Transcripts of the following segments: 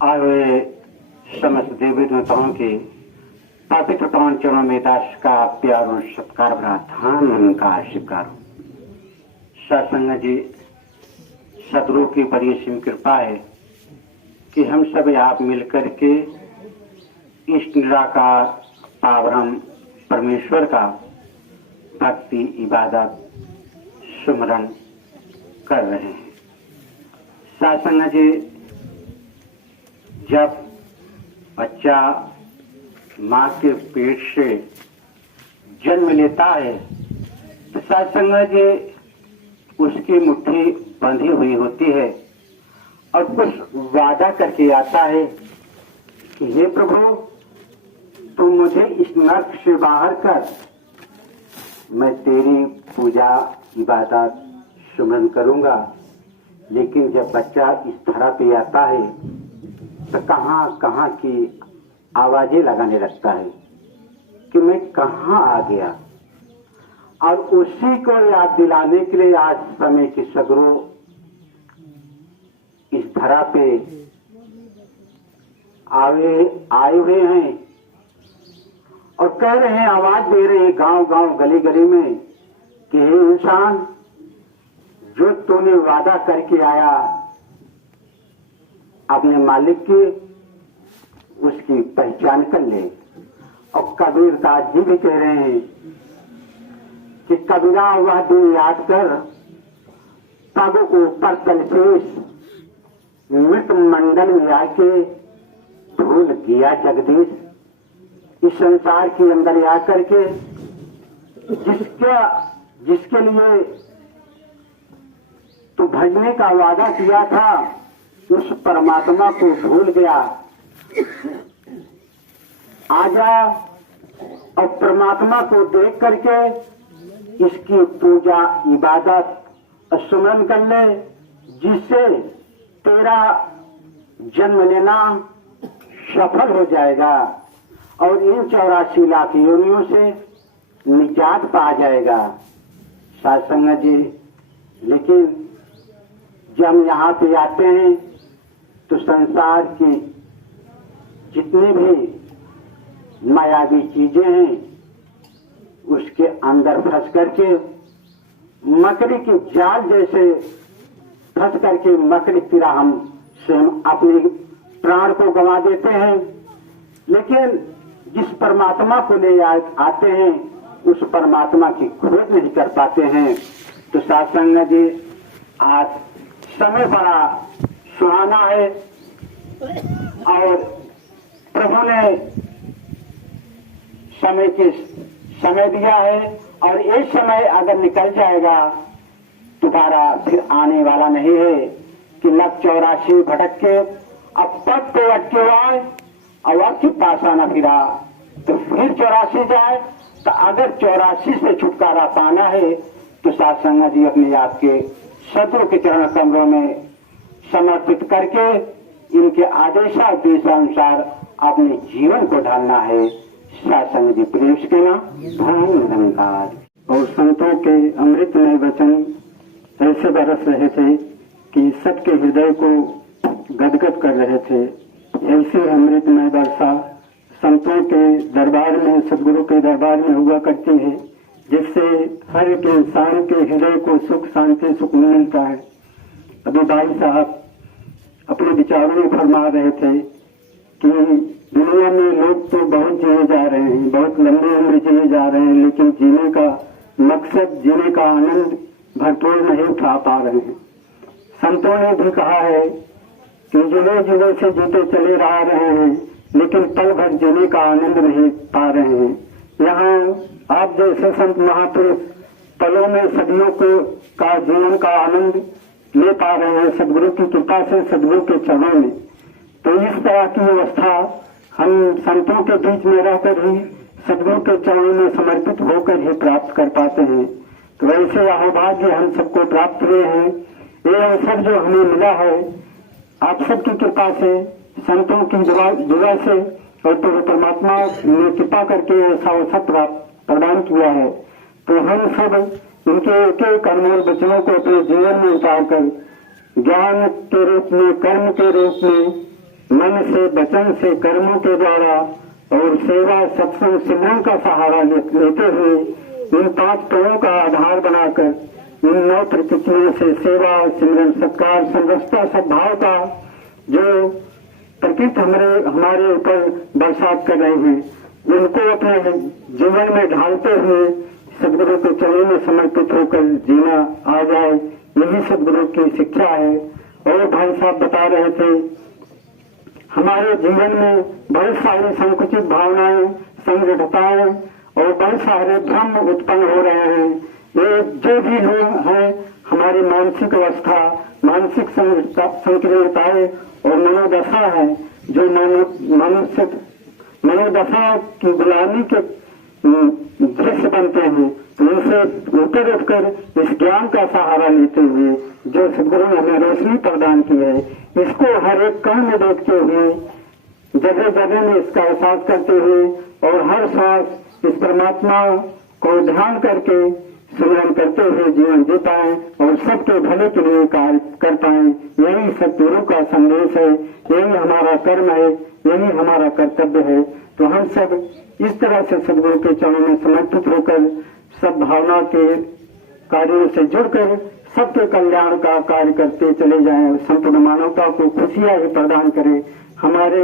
आए हुए समस्त देवी देवताओं के पवित्र पावन चरणों में दास का प्यार और सत्कार भरा धान का स्वीकार। सत्संग जी, सदगुरु की बड़ी असीम कृपा है कि हम सब आप मिलकर के इष्ट निराकार पावरम परमेश्वर का भक्ति इबादत सुमरन कर रहे हैं। सत्संग जी, जब बच्चा माँ के पेट से जन्म लेता है तो सत्संग जी उसकी मुट्ठी बंधी हुई होती है और कुछ वादा करके आता है कि हे प्रभु, तू मुझे इस नर्क से बाहर कर, मैं तेरी पूजा इबादत सुमरन करूंगा। लेकिन जब बच्चा इस धरा पे आता है तो कहाँ कहाँ की आवाजें लगाने लगता है कि मैं कहाँ आ गया। और उसी को याद दिलाने के लिए आज समय के सदगुरु इस धरा पे आए हुए हैं और कह रहे हैं, आवाज दे रहे हैं गांव गांव गली गली में कि हे इंसान, जो तूने वादा करके आया अपने मालिक की, उसकी पहचान कर ले। और कबीर दास जी भी कह रहे हैं कि कबीरा वह दिन याद कर, तब ऊपर कलशेष मृत मंडल में आके भूल गया जगदीश। इस संसार के अंदर आकर के जिसके लिए तो भजने का वादा किया था, उस परमात्मा को भूल गया। आजा और परमात्मा को देख करके इसकी पूजा इबादत सुमरन कर ले, जिससे तेरा जन्म लेना सफल हो जाएगा और इन 84 लाख योनियों से निजात पा जाएगा। सत्संग जी, लेकिन जब हम यहाँ पे आते हैं तो संसार की जितनी भी मायावी चीजें हैं उसके अंदर फंस करके मकड़ी की जाल जैसे फंस करके मकड़ी की राह हम स्वयं अपने प्राण को गंवा देते हैं। लेकिन जिस परमात्मा को ले आते हैं उस परमात्मा की खोज नहीं कर पाते हैं। तो सत्संग जी, आज समय बड़ा सुहाना है और प्रभु ने समय दिया है और ये समय अगर निकल जाएगा दोबारा फिर आने वाला नहीं है कि लग 84 भटक के अब पद पे अटके आए और आपके पास आना फिरा तो फिर 84 जाए। तो अगर 84 से छुटकारा पाना है तो सत्संग जी अपने आप के सदगुरु के चरण कमरों में समर्पित करके इनके आदेशानुसार अपने जीवन को ढालना है। सत्संग जी, प्रेम के नाम धन्यवाद। और संतों के अमृतमय वचन ऐसे बरस रहे थे कि सबके हृदय को गदगद कर रहे थे। ऐसी अमृतमय वर्षा संतों के दरबार में, सदगुरु के दरबार में हुआ करती है, जिससे हर एक इंसान के हृदय को सुख शांति सुकून मिलता है। अभी भाई साहब अपने विचारों में फरमा रहे थे कि दुनिया में लोग तो बहुत जिए जा रहे हैं, बहुत लंबी उम्र जिए जा रहे हैं, लेकिन जीने का मकसद, जीने का आनंद भरपूर नहीं उठा पा रहे हैं। संतों ने भी कहा है कि जिले जिले से जीते चले आ रहे हैं, लेकिन पल भर जीने का आनंद नहीं पा रहे हैं। यहाँ आप जैसे संत महापुरुष पलों में सदियों का जीवन का आनंद ले पा रहे हैं सदगुरु की कृपा से, सदगुरु के चरणों में। तो इस तरह की व्यवस्था हम संतों के बीच में रहकर ही सदगुरु के चरणों में समर्पित होकर ही प्राप्त कर पाते हैं। तो वैसे अहोभाग्य हम सबको प्राप्त हुए हैं। ये अवसर जो हमें मिला है आप सबकी कृपा से, संतों की दुआ से और तो परमात्मा ने कृपा करके ऐसा अवसर प्रदान किया है। तो हम सब उनके एक एक अनमोल वचनों को अपने जीवन में उतार कर ज्ञान के रूप में, कर्म के रूप में मन से, वचन से, कर्मों के द्वारा और सेवा, सत्संग, सिमरन का सहारा लेते हुए इन 5 पेड़ों का आधार बनाकर इन 9 प्रकृतियों से सेवा, सिमरन, सत्कार, समरसता, सद्भाव का जो प्रकृति हमारे ऊपर बरसात कर रहे हैं, उनको अपने जीवन में ढालते हुए सदगुरु के चरणों में समर्पित होकर जीना आ जाए, यही सदगुरु की शिक्षा है। और भाई साहब बता रहे थे, हमारे जीवन में बहुत सारी संकुचित भावनाएं, संगठताएं और बहुत सारे भ्रम उत्पन्न हो रहे हैं। ये जो भी है हमारी मानसिक अवस्था, मानसिक संकीर्णताएं और मनोदशा है, जो मनोदशा की गुलामी के दृश्य बनते हैं, तो उनसे ऊपर उठकर इस ज्ञान का सहारा लेते हुए जो सदगुरु ने हमें रोशनी प्रदान की है, इसको हर एक कण में देखते हुए, जगह जगह में इसका एहसास करते हुए और हर सांस इस परमात्मा को ध्यान करके स्मरण करते हुए जीवन जी पाए और सबके भले के लिए कार्य कर पाए, यही सदगुरु का संदेश है, यही हमारा कर्म है, यही हमारा कर्तव्य है। तो हम सब इस तरह से सदगुरु के चरणों में समर्पित होकर सब भावना के कार्यों से जुड़कर सबके कल्याण का कार्य करते चले जाएं और संपूर्ण मानवता को खुशियां ही प्रदान करें। हमारे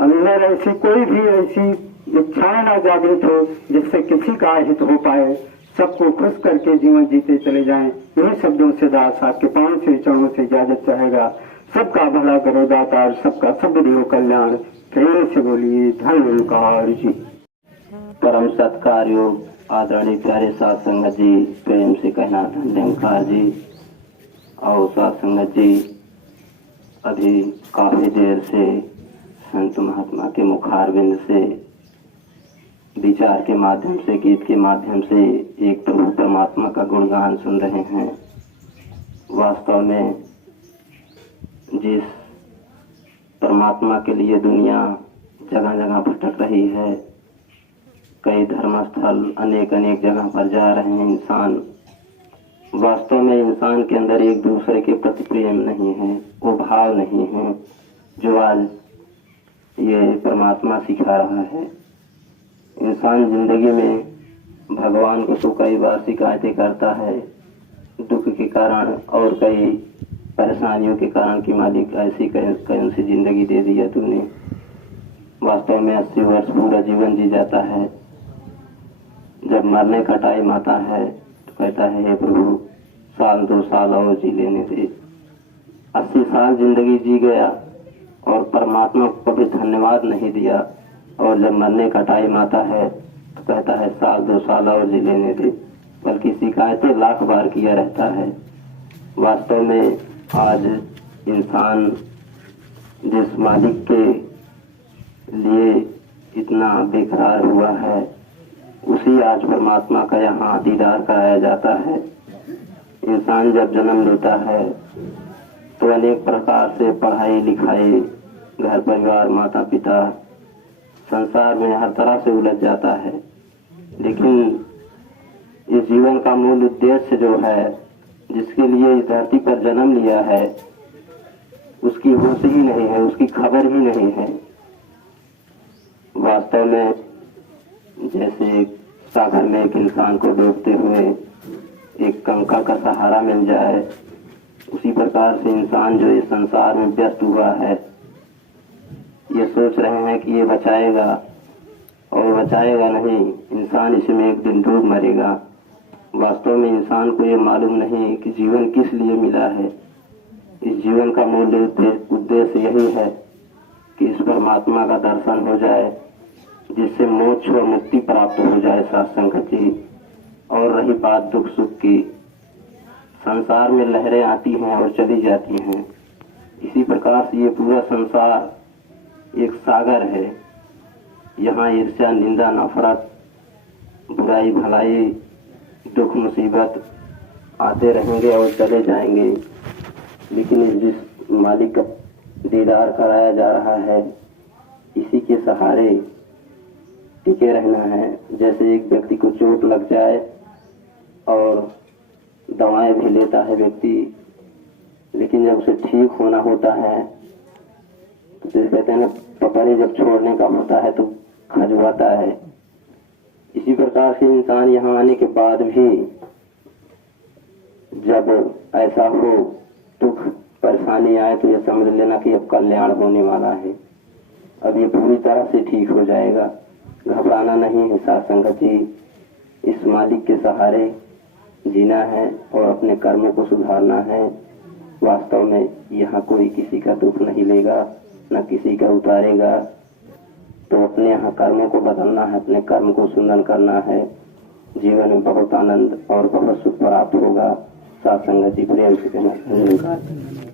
अंदर ऐसी कोई भी ऐसी इच्छाएं ना जागृत हो जिससे किसी का हित हो पाए, सबको खुश करके जीवन जीते चले जाएं। इन्हीं शब्दों से दास आपके 5 श्री चरणों से इजाजत चाहेगा। सबका भला करो दातार, सबका सब हो कल्याण। प्रेम से बोलिए धन ओंकार जी। परम सत्कार योग आदरणीय प्यारे साथ संगत जी, प्रेम से कहना धन्य ओंकार जी। और साथ संगत जी, अभी काफी देर से संत महात्मा के मुखारविंद से विचार के माध्यम से, गीत के माध्यम से एक प्रभु परमात्मा का गुणगान सुन रहे हैं। वास्तव में जिस परमात्मा के लिए दुनिया जगह जगह भटक रही है, कई धर्मस्थल अनेक जगह पर जा रहे हैं इंसान, वास्तव में इंसान के अंदर एक दूसरे के प्रति प्रेम नहीं है, वो भाव नहीं है जो आज ये परमात्मा सिखा रहा है। इंसान जिंदगी में भगवान को तो कई बार शिकायतें करता है, दुख के कारण और कई परेशानियों के कारण कि मालिक ऐसी कौन सी जिंदगी दे दिया तूने। वास्तव में 80 वर्ष पूरा जीवन जी जाता है, जब मरने का टाइम आता है तो कहता है हे प्रभु 1-2 साल और जी लेने दे। 80 साल जिंदगी जी गया और परमात्मा को कभी धन्यवाद नहीं दिया, और जब मरने का टाइम आता है तो कहता है 1-2 साल और जी लेने दे, बल्कि शिकायतें लाख बार किया रहता है। वास्तव में आज इंसान जिस मालिक के लिए इतना बेकरार हुआ है, उसी आज परमात्मा का यहाँ दीदार कराया जाता है। इंसान जब जन्म लेता है तो अनेक प्रकार से पढ़ाई लिखाई, घर परिवार, माता पिता, संसार में हर तरह से उलझ जाता है, लेकिन इस जीवन का मूल उद्देश्य जो है, जिसके लिए इस धरती पर जन्म लिया है, उसकी होश ही नहीं है, उसकी खबर ही नहीं है। वास्तव में जैसे सागर में एक इंसान को डूबते हुए एक कंकड़ का सहारा मिल जाए, उसी प्रकार से इंसान जो इस संसार में व्यस्त हुआ है, ये सोच रहे हैं कि ये बचाएगा और बचाएगा नहीं, इंसान इसमें एक दिन डूब मरेगा। वास्तव में इंसान को ये मालूम नहीं कि जीवन किस लिए मिला है। इस जीवन का मूल उद्देश्य यही है कि इस परमात्मा का दर्शन हो जाए, जिससे मोक्ष और मुक्ति प्राप्त हो जाए साथ संगत जी। और रही बात दुख सुख की, संसार में लहरें आती हैं और चली जाती हैं, इसी प्रकार से ये पूरा संसार एक सागर है। यहाँ ईर्ष्या, निंदा, नफरत, बुराई, भलाई, दुख, मुसीबत आते रहेंगे और चले जाएंगे, लेकिन जिस मालिक का दीदार कराया जा रहा है, इसी के सहारे टिके रहना है। जैसे एक व्यक्ति को चोट लग जाए और दवाएं भी लेता है व्यक्ति, लेकिन जब उसे ठीक होना होता है तो जैसे कहते हैं ना, पपड़ी जब छोड़ने का होता है तो खजुआता है। इसी प्रकार से इंसान यहाँ आने के बाद भी जब ऐसा हो, दुख परेशानी आए, तो ये समझ लेना कि अब कल्याण होने वाला है, अब ये पूरी तरह से ठीक हो जाएगा। घबराना नहीं है साथ संगत जी, इस मालिक के सहारे जीना है और अपने कर्मों को सुधारना है। वास्तव में यहाँ कोई किसी का दुख नहीं लेगा, न किसी का उतारेगा। तो अपने यहाँ कर्मों को बदलना है, अपने कर्म को सुंदर करना है। जीवन में बहुत आनंद और बहुत सुख प्राप्त होगा। साथ संगत जी प्रेम से कहना।